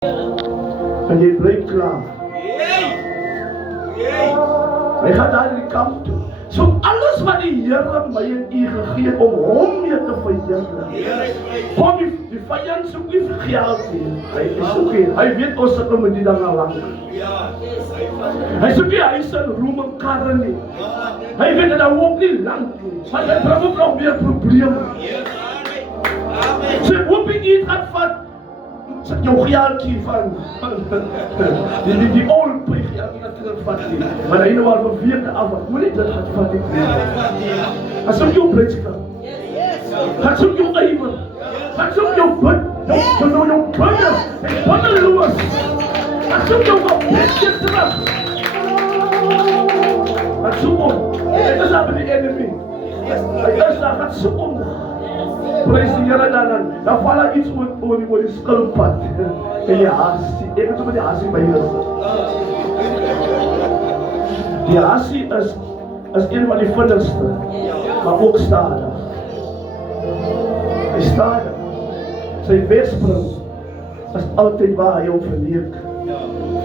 En jy bly klaar. Hy gaan daar die kant toe. So alles wat die Here my en u gegee het om hom mee te verheerlik. Kom die vyand soek nie vir geld nie. Hy weet ons sit met die ding al lank. Hy soek nie huis en roem en karre nie. Hy weet dat hy ook nie lank nie. Maar hy bring ook nog meer probleme. So hoop ek nie gaat vat jou geldjie van die old play geldjie natuurlijk vat nie. Maar hy nou al vir weke af, wat moet nie dit gaat vat nie. Hy soek jou blijdskap. Hy soek jou ywer. Hy soek jou bid. Jou bidde. En binneloos. Hy soek jou gebedje terug. Hy soek hom. Hy is daar met die enemy. Hy is daar, hy soek hom. Prys die Here dan val daar iets oor die skilpad. En die hasie, ek het met die hasie by hier. Die hasie is een van die vinnigste, maar ook stadig. Hy stadig. Sy wegspring is altyd waar hy hom verleek.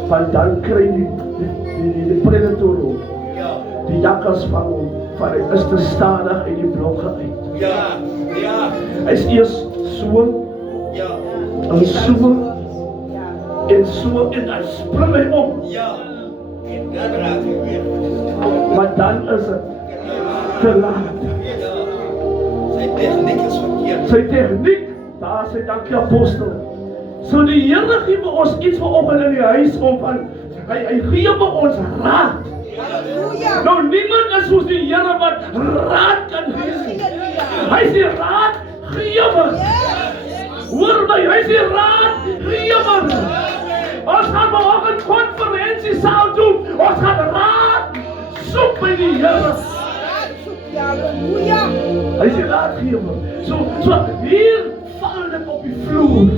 Want dan kry die predator hom. Die jakkals vang hom, want hy is te stadig uit die blokke uit. Hy is eers so, en so, en dan spring hy om. Maar dan is het te laat. Sy tegniek, daar sê dankie apostel. So die Here gee vir ons iets vanoggend in die huis om van, hy gee vir ons raad. Nou niemand is soos die Here wat raad kan gee. Hy is die raadgewer. Hoor my, hy is die raadgewer. Ons gaan vanoggend konferensie saal doen. Ons gaan raad soek by die Here. Hy is die raadgewer. So hier val dit op die vloer.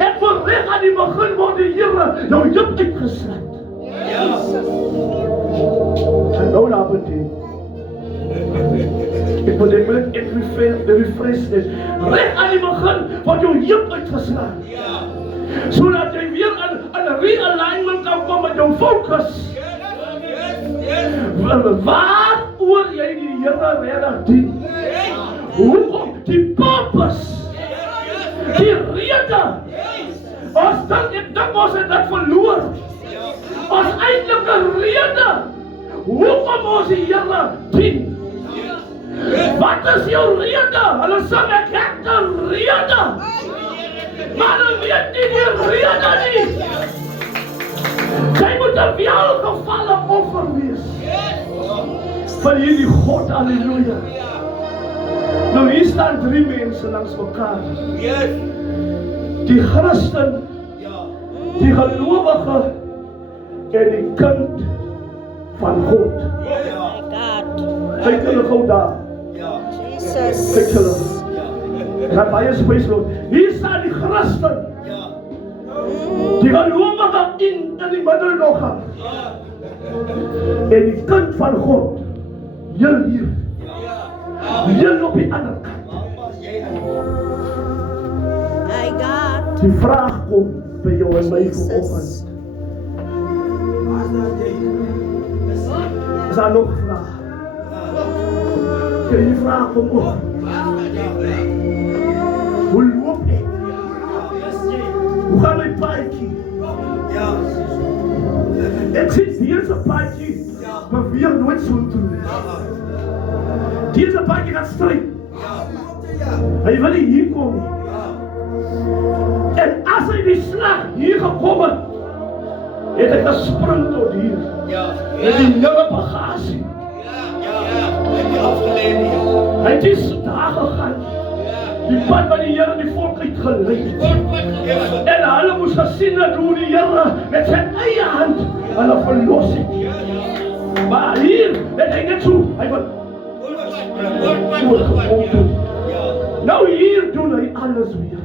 En voor reg aan die begin word die Here jou heup uitgesluit. En nou daar betekent. Ek wil net refresh dit. Reg aan die begin word jou heup uitgeslaan. Sodat jy weer in realignment kan kom met jou fokus. Waaroor jy die Here regtig dien. Hoekom? Die purpose. Die rede. Ek dink ons het dit verloor. Ons eindelike rede. Hoekom ons die Here dien. Wat is jou rede? Hulle sê ek het 'n rede. Maar hulle weet nie die rede nie. Jy moet 'n welgevalle offer wees. Vir hierdie God, halleluja. Nou hier staan 3 mense langs mekaar. Die Christen, die gelowige en die kind van God. Kyk hulle gou daar. Kyk hulle. Ek gaan baie spesiaal. Hier staan die Christen. Die gelowige in die middel nog. En die kind van God. Hier. Hier op die ander kant. Die vraag kom by jou en my vanoggend. Is daar nog vraag? Kan jy vraag vanoggend? Hoe loop ek? Hoe gaan my paadjie? Ek sê deze paadjie, maar weer nooit so toe. Deze paadjie gaat stryd. Hy wil nie hier kom nie. En as hy die slag hier gekom het hy gespring tot hier. En die nuwe bagasie. Hy het die daar gegaan. Die pad wat die Here die volk uitgelei het. En hulle moes gesien het hoe die Here met sy eie hand hulle verlos het. Maar hier het hy net so, hy wil nou hier doen hy alles weer.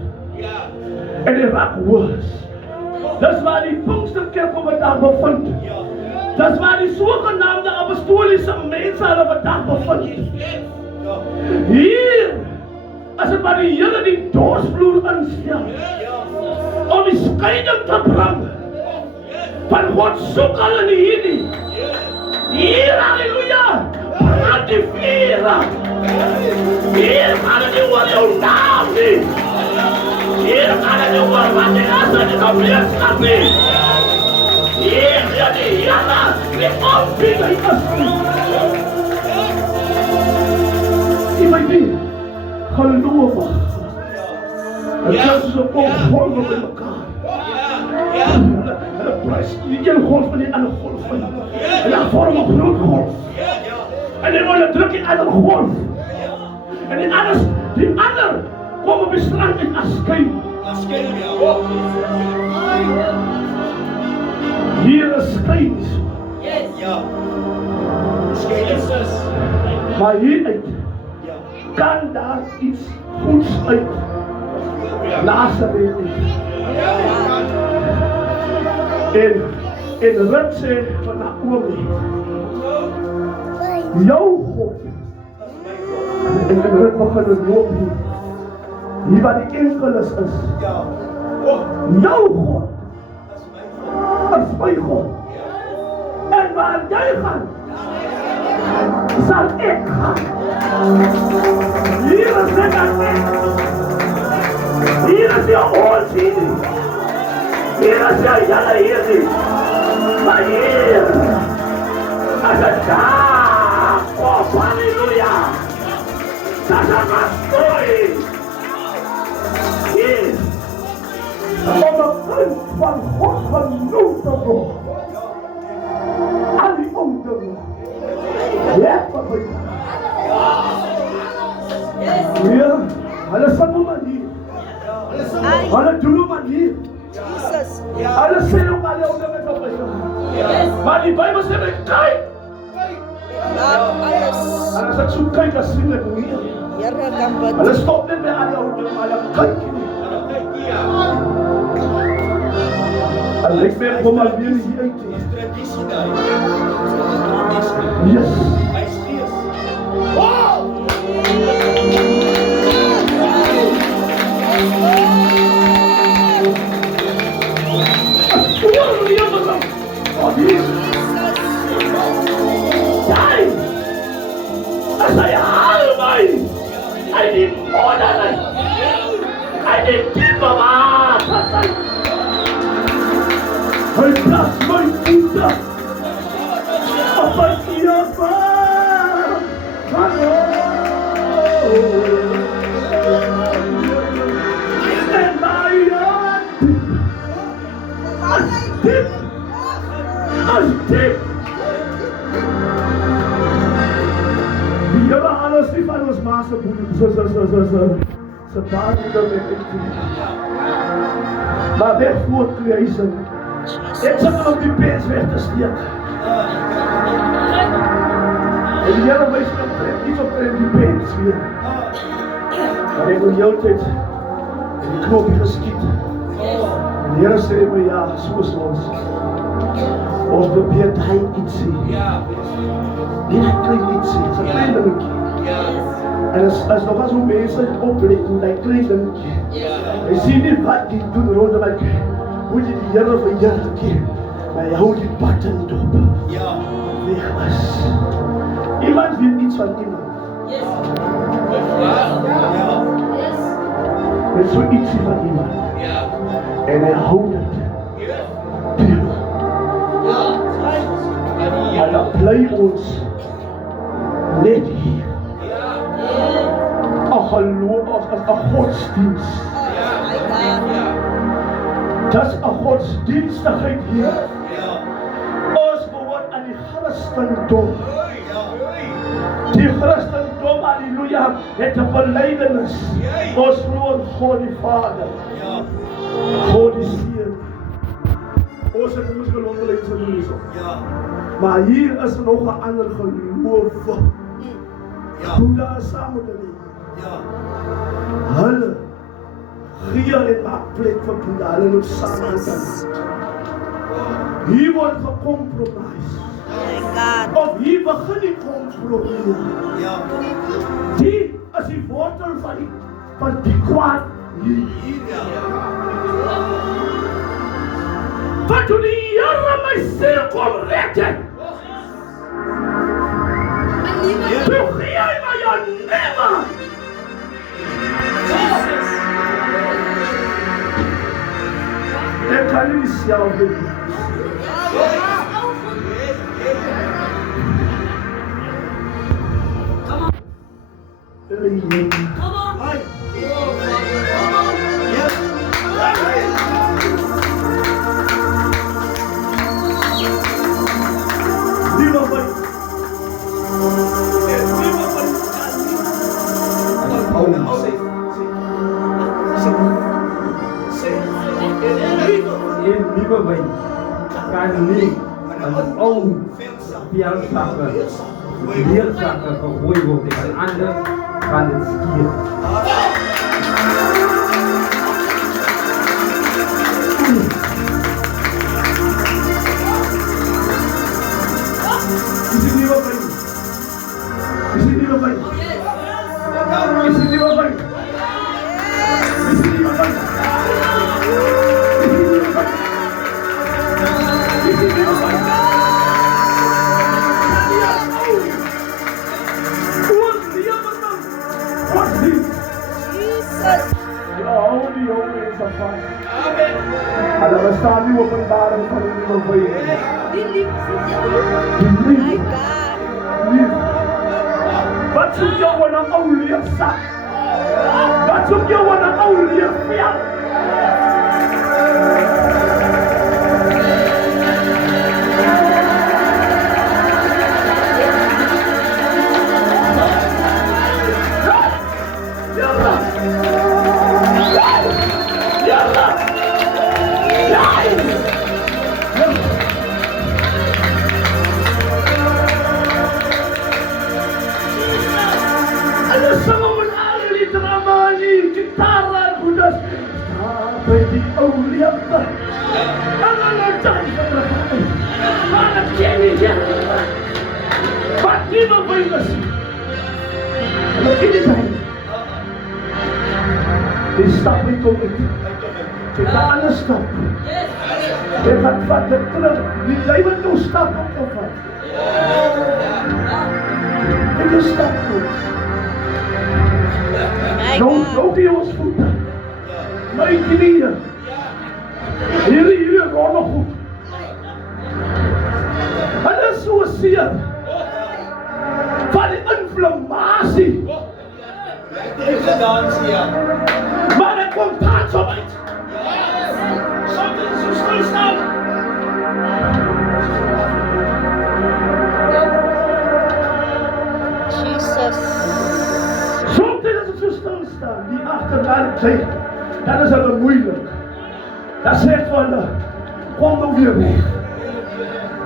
En die raak woes. Dis waar die Pinksterkerk op 'n dag bevind. Dis waar die sogenaamde apostoliese mense hulle op 'n dag bevind. Hier as dit maar die Here die dorsvloer instel. om die scheiding te bring. Van God soek hulle nie hier nie. Hier, halleluja, brand die vuur. Hier gaan het nie oor jou naam nie. Hier gaan het nie oor wat die is in die gemeenskap nie. Hier gaan die Here nie opbieding is nie. Die my nie gelovig. En dit is op golwe met mekaar. Hulle prys die een golf van die ander golf. En daar vorm 'n groot golf. En die onderdruk die ander golf. En die ander kom op die strand en askei. Hier is skyn. Maar hieruit kan daar iets goeds uit. Nazareth. En Rut sê van Naomi, jou God. En Rut begin het loop hier waar die enkeles is. Jou God is my God. En waar jy gaan, sal ek gaan. Hier is ek aan ek. Hier is jou ons hier. Hier is jou jylle hier nie. Maar hier, as het daar, halleluja, dat is een story. Hier, op het punt van God genoemd te worden. Al die onderen. Ja, wat weet je? Hier, hulle sal maar hier. Hulle doen maar hier. Hulle sê ook al die onderen op my. Maar die Bijbel sê my, kyk! En as ek so kyk, as sien ek nie. Hulle stop net by al die onderen, maar hulle kyk nie. En ek ben kom maar weer hier uit. Yes. Wow! As I haal my, I need more than I need deeper water. I bless my Buddha of my Kiyama. And my as deep. Die Here alles nie van ons ma se boedel, se baarmoeder met ek toe. Maar weg voor kruisen. Ek sal op die pens weg te steek. En die Here wys my iets op die pens weer. Maar ek wil jou tyd en die knopie geskiet. En die Here sê my ja, soos ons probeer hy iets sê. Nie dat klein iets sê, is een klein dingetje. En as nog as hoe mense oplet in die klein dingetje. Hy sê nie wat die doen rondom my, hoe die Here verheerlik, maar hy hou die button dop. Weg was. Iemand weet iets van iemand. Er is so ietsie van iemand. En hy hou dit. En dan bly ons net hier. Geloof as 'n godsdienst. Dis 'n godsdienstigheid hier. Ons behoort aan die Christendom. Die Christendom, halleluja, het 'n belydenis. Ons glo in God die Vader. God die Seun. Ons het ons geloofelik te doen. Maar hier is nog 'n ander geloof. Hoe daar saam moet leef. Hulle gee en maak plek vir Buddha. Hulle loop saam aan die. Hier word gecompromise. Of hier begin die compromise. Die is die wortel van die kwaad. Want toe die Here my siel kom red het, toe gee hy my jou nimmer. Ek kan nie self doen. Kan nie aan ou piansakke, leersakke gegooi word en anders gaan dit skeef. Is dit nie wat my? Is dit nie wat my? Is dit nie wat my? Is dit nie wat my? Ada bestaan die openbaring van die nuwe wêreld. Die liefde. My God. Wat soek jou in 'n ou leersak? Wat soek jou in 'n ou leervel? Die stap nie kom uit. Jy kan alles stap. Jy gaan vat dit terug. Die lewe nou stap op of wat. Jy kan stap goed. Nou die ons voet. My knieën. Hier rol nog goed. En is so seer. Van die inflammasie. Dit is dans hier. Maar er komt taats op uit. Something so stilstaan. Jesus. Something is so stilstaan. Die achterwerk zijn. Dat is het moeilijk. Dat zegt van, kom nou weer weg.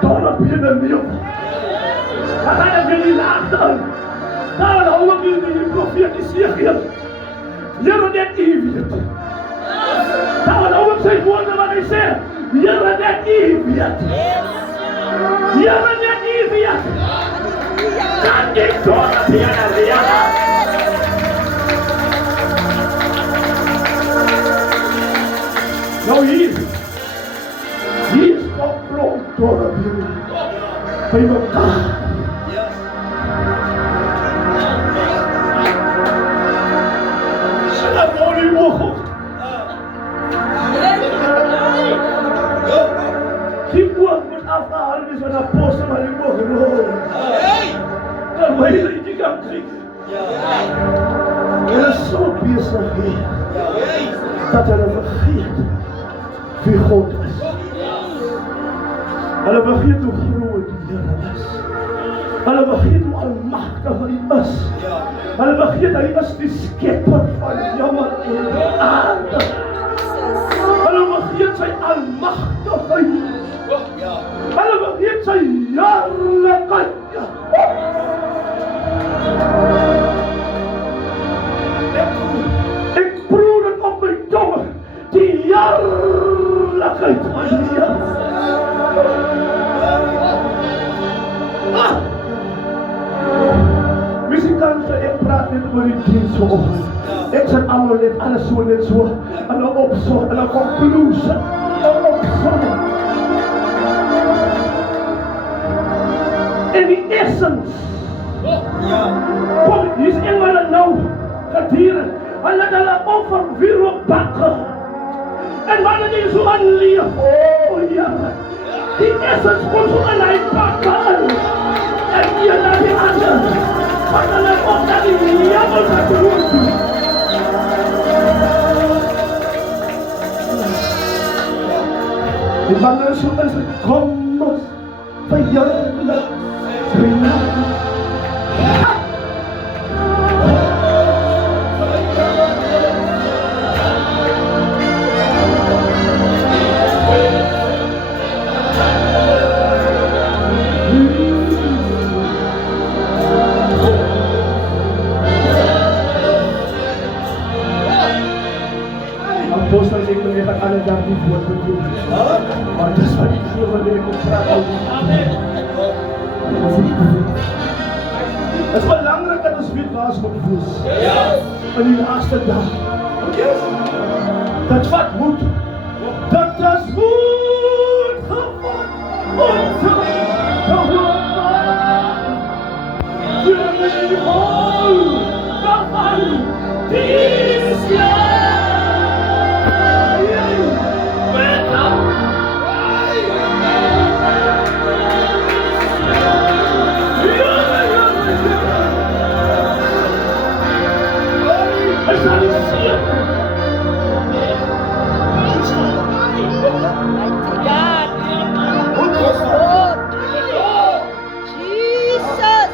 Dan op je de nieuw. Dan ga je weer niet achter. Dan hou ik je die profetiseer. Here net U weet. Dan hou ik zijn woorden wat hij zegt. Here net U weet. Here net U weet. Kan ik door op je de nou hier is complot door op jullie. Bij elkaar. Ze hebben nu mogen. Die woord moet afgehaald is van de apostel, maar die mogen horen. Dan wil je dat je kan krijgen. En dat is zo bezig hier. Dat hij vergeet wie God is. Hulle vergeet hoe groot die Here is. Hulle vergeet hoe almagtig hy is. Hulle vergeet hy is die skepper van hemel en aarde. Hulle vergeet sy almagtigheid. Hulle vergeet sy heerlikheid. Ek proe dit op my tonge. Die heerlikheid van die Here. Muzikanten, ik praat niet over die dienst vanochtend. Ik zeg allemaal net, alles zo net zo. En dan op zo, en dan conclusie. En op zo. essence. Ja. Kom, hier is eenmaal nou gedieren. En dat hulle offer weer op bakke. En wanneer die so aanleef, oh ja, die essence kom so aan hy bakke in. En die na die ander, wat hulle op na die jammer gaat doen. Die wanneer so is, kom ons, by julle, vrienden. Apostel sê meneer gaan alle dag die woord bedoel. Maar dis wat die gee wanneer ek op praat. Het is belangrijk dat ons weet waar ons moet voes. In die laatste dag. Dat wat moet. Dat is moet gevat. Onze gehoord. Jullie hol. Daarvan. Dies jaar. Mighty God. Lord. Jesus.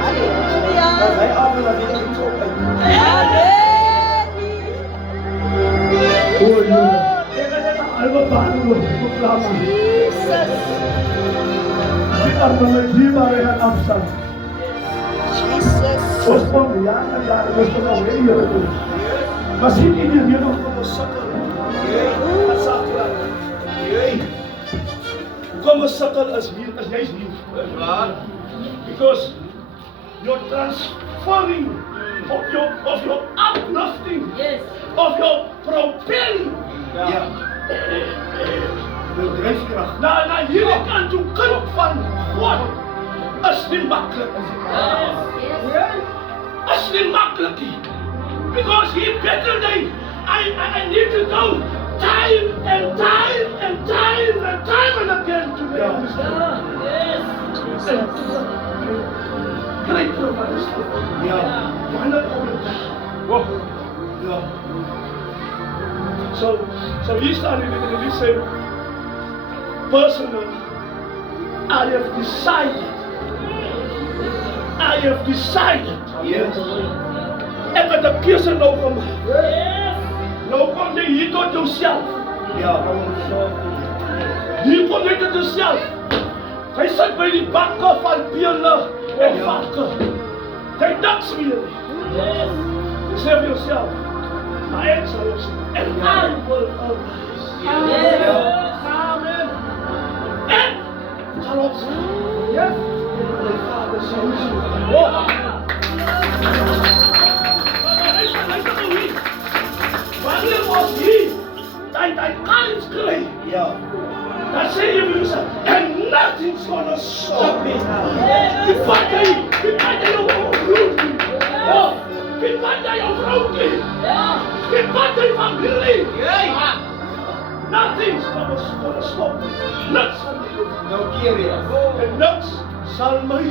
Hallelujah. Wij allemaal naar binnen iets op. Amen. Oh Heer, ek het net alwe baan geplaas. Jesus. Die arme met dierbare gaan afstand. Jesus. Ons kom jare en jare, ons kom al heel Heer toe. Maar sien jy die Heer nog kom ons sukkel? Wat sê jy? Kom ons sukkel as jy's hier. Because you're transforming of your uplifting, of your propelling. Ja. De drijfkracht. Na hierdie kant toe kind van God is nie maklik. Is nie maklik nie. Because he better than I need to go time and time and time and time and again to make this work. Great providers. Ja. Wanneer kom dit? Ja. So hier staan in die sê, personally, I have decided. Yes. Ek het 'n keuse nou gemaak. Nou kom jy hier tot jouself. Ja. Hier kom jy tot jouself. Jy sit by die bakke van pele en varke. Jy niks meer. Jy sê vir jouself, maar ek sal opsien. En I will arise. Amen. En sal opsien. Ja. My Vader sal opsien. Wanneer was hier? Hy kans kry. Ja. Dan sê jy vir jouself, and nothing's gonna stop me. Die vat jy jou broer. Ja. Die vat jy jou vroukie. Die vat jy familie. Nothing's gonna stop me. Niks sal my doen. Nou keer jy. En niks sal my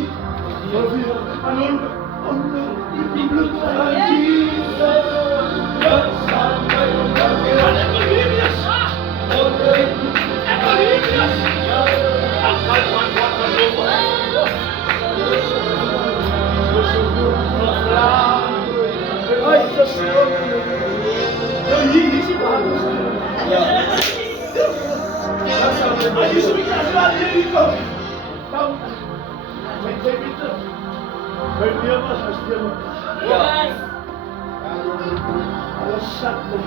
verweer. En onder die bloed van Jesus. Niks sal my verweer. En ek wil hier wees. Ek wil hier wees. Ek kan wat geloof. Ai, Jesus. Nou hier is die Vader. Ja. Maar hier is die Vader hier kom. Nou, my David. My lewe is stil. Ja. Alles sat my.